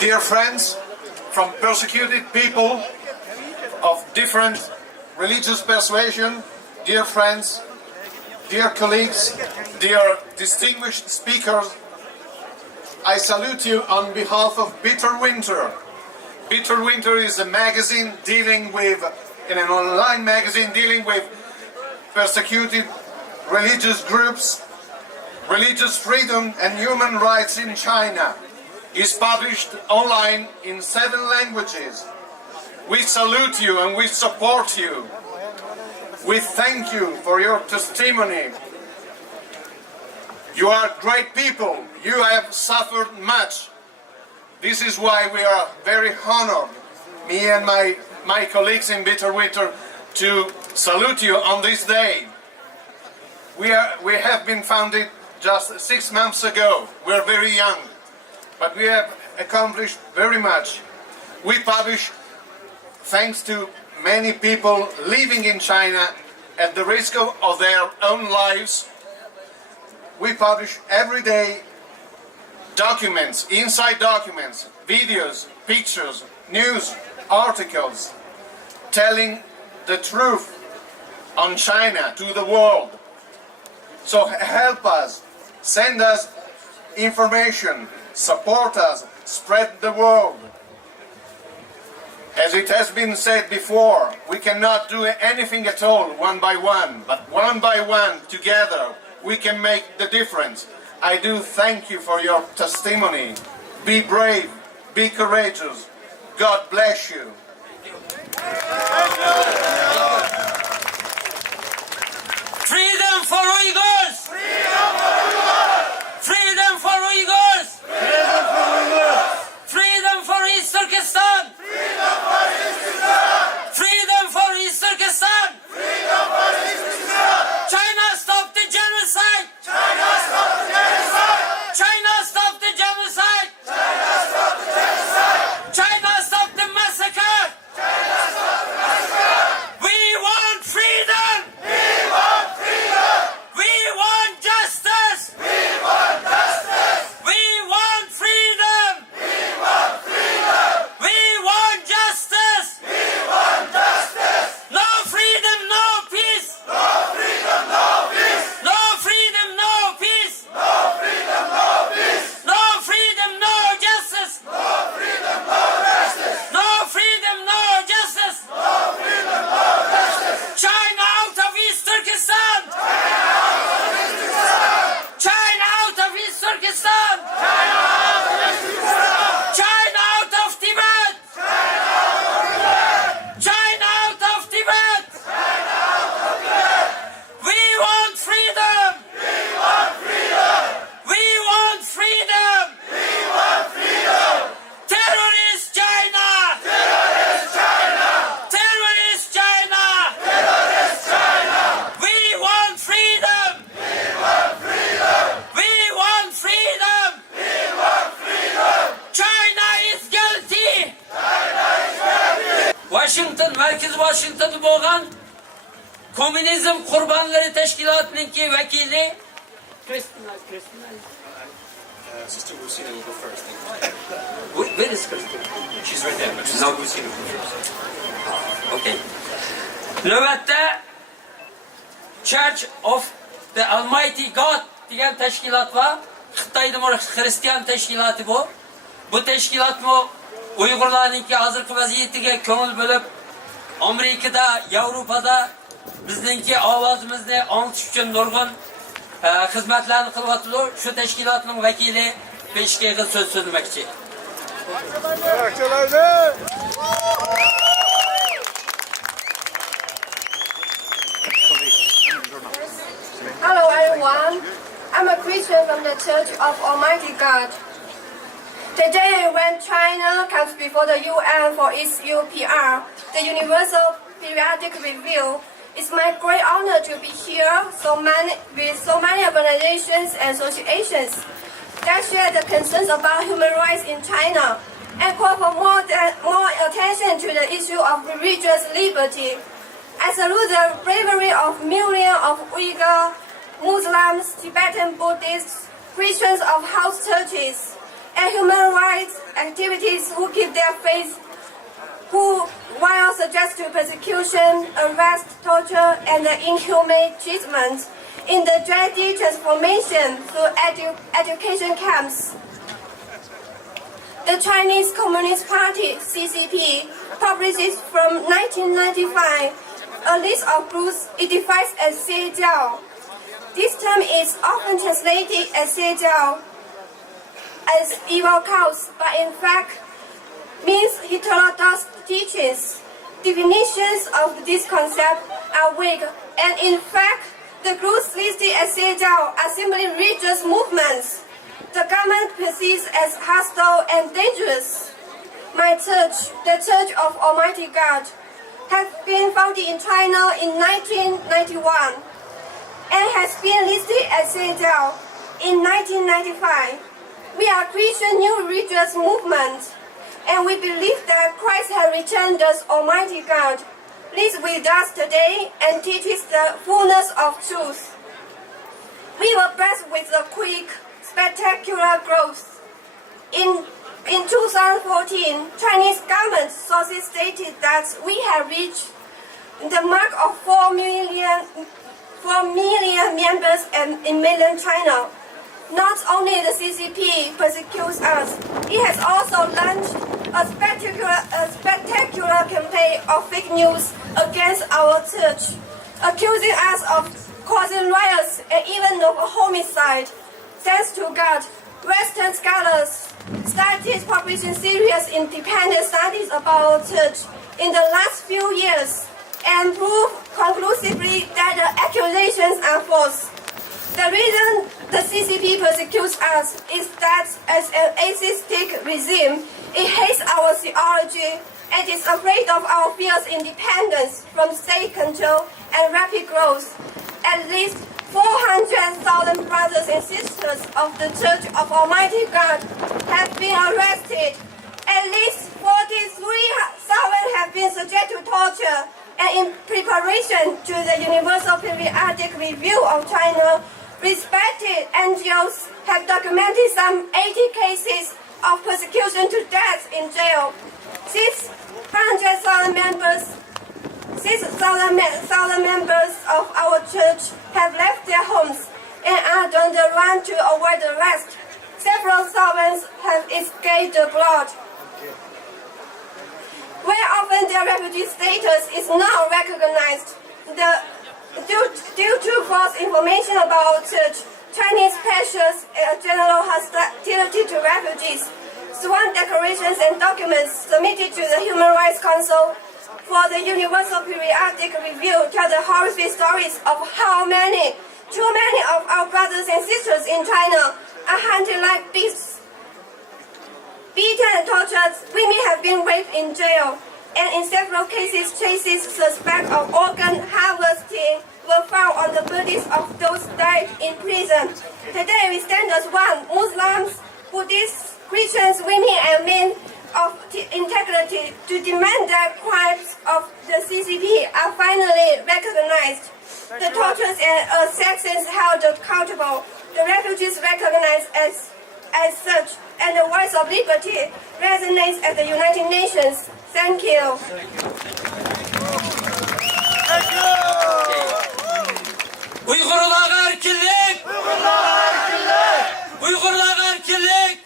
Dear friends from persecuted people of different religious persuasion, dear friends, dear colleagues, dear distinguished speakers, I salute you on behalf of Bitter Winter. Bitter Winter is a magazine dealing with, an online magazine dealing with persecuted religious groups, religious freedom and human rights in China. It's published online in 7 languages. We salute you and we support you. We thank you for your testimony. You are great people. You have suffered much. This is why we are very honored, me and my colleagues in Bitter Winter, to salute you on this day. We have been founded just 6 months ago. We are very young, but we have accomplished very much. We publish, thanks to many people living in China at the risk of their own lives, we publish every day documents, inside documents, videos, pictures, news, articles, telling the truth on China to the world. So help us, send us information, support us, spread the word. As it has been said before, we cannot do anything at all one by one, but one by one, together, we can make the difference. I do thank you for your testimony. Be brave, be courageous. God bless you. Freedom for Uyghurs! Freedom for Uyghurs! Freedom for Uyghurs! Freedom for Uyghurs! Freedom for East Turkestan! Freedom for East Turkestan! Freedom for East Turkestan! Freedom for East Turkestan! China stop the genocide! China stop the genocide! China stop the genocide! China stop the genocide! China stop the massacre! China stop the massacre! We want freedom! We want freedom! We want justice! We want justice! We want freedom! We want freedom! We want justice! We want justice! No freedom, no peace! No freedom, no peace! No freedom, no peace! No freedom, no peace! No freedom, no justice! No freedom, no justice! No freedom, no justice! No freedom, no justice! China out of East Turkestan! China out of East Turkestan! China out of East Turkestan! China out of East Turkestan! China out of Tibet! China out of Tibet! We want freedom! We want freedom! We want freedom! We want freedom! Terrorist China! Terrorist China! Terrorist China! Terrorist China! We want freedom! We want freedom! We want freedom! We want freedom! China is guilty! China is ready! Washington, Merkez Washington'da bo'lgan Komünizm Qurbonlari Tashkilotining vakili Sister Lucina will go first. Where is Christina? She's right there, but Sister Lucina will go first. Okay. Navbatda Church of the Almighty God degan tashkilot va Xitoyning xristian tashkiloti bu. Bu tashkilot Uyg'urlarning hozirgi vaziyatiga ko'ngil bo'lib, Amerikada, Yevropada bizningki ovozimizni anglatish uchun nurg'un xizmatlarni qilyaptilar. Shu tashkilotning vakili peshkaga so'z so'zlamoqchi. Hello everyone, I'm a Christian from the Church of Almighty God. Today when China comes before the UN for its UPR, the Universal Periodic Review, it's my great honor to be here with so many organizations and associations that share the concerns about human rights in China and call for more attention to the issue of religious liberty. I salute the bravery of millions of Uyghur, Muslims, Tibetan Buddhists, Christians of house churches, and human rights activities who keep their faith, who, while subject to persecution, arrest, torture, and inhumane treatment, in the dreaded transformation through education camps. The Chinese Communist Party, CCP, publishes from 1995 a list of groups it defines as Xiejiao. This term is often translated as Xiejiao, as evil cause, but in fact means heterodox teachings. Definitions of this concept are vague, and in fact, the groups listed as Xiejiao are simply religious movements the government perceives as hostile and dangerous. My church, the Church of Almighty God, has been founded in China in 1991 and has been listed as Xiejiao in 1995. We are a Christian new religious movement, and we believe that Christ has returned as Almighty God, lives with us today, and teaches the fullness of truth. We were blessed with a quick, spectacular growth. In 2014, Chinese government sources stated that we have reached the mark of 4 million members in mainland China. Not only the CCP persecutes us, it has also launched a spectacular campaign of fake news against our church, accusing us of causing riots and even of a homicide. Thanks to God, Western scholars started publishing serious independent studies about our church in the last few years and proved conclusively that the accusations are false. The reason the CCP persecutes us is that as an atheistic regime, it hates our theology and is afraid of our fierce independence from state control and rapid growth. At least 400,000 brothers and sisters of the Church of Almighty God have been arrested. At least 43,000 have been subject to torture. And in preparation to the Universal Periodic Review of China, respected NGOs have documented some 80 cases of persecution to death in jail. 600,000 members of our church have left their homes and are on the run to avoid arrest. Several thousands have escaped abroad, where often their refugee status is now recognized. Due to false information about our church, Chinese pressures general hostility to refugees. Sworn declarations and documents submitted to the Human Rights Council for the Universal Periodic Review tell the horrific stories of how too many of our brothers and sisters in China are hunted like beasts. Beaten and tortured, women have been raped in jail, and in several cases, traces suspect of organ harvesting were found on the bodies of those died in prison. Today we stand as one, Muslims, Buddhists, Christians, women and men of integrity, to demand that crimes of the CCP are finally recognized, the tortures and assassins held accountable, the refugees recognized as such, and the voice of liberty resonates at the United Nations. Thank you. Uygurlara erkinlik! Uygurlara erkinlik!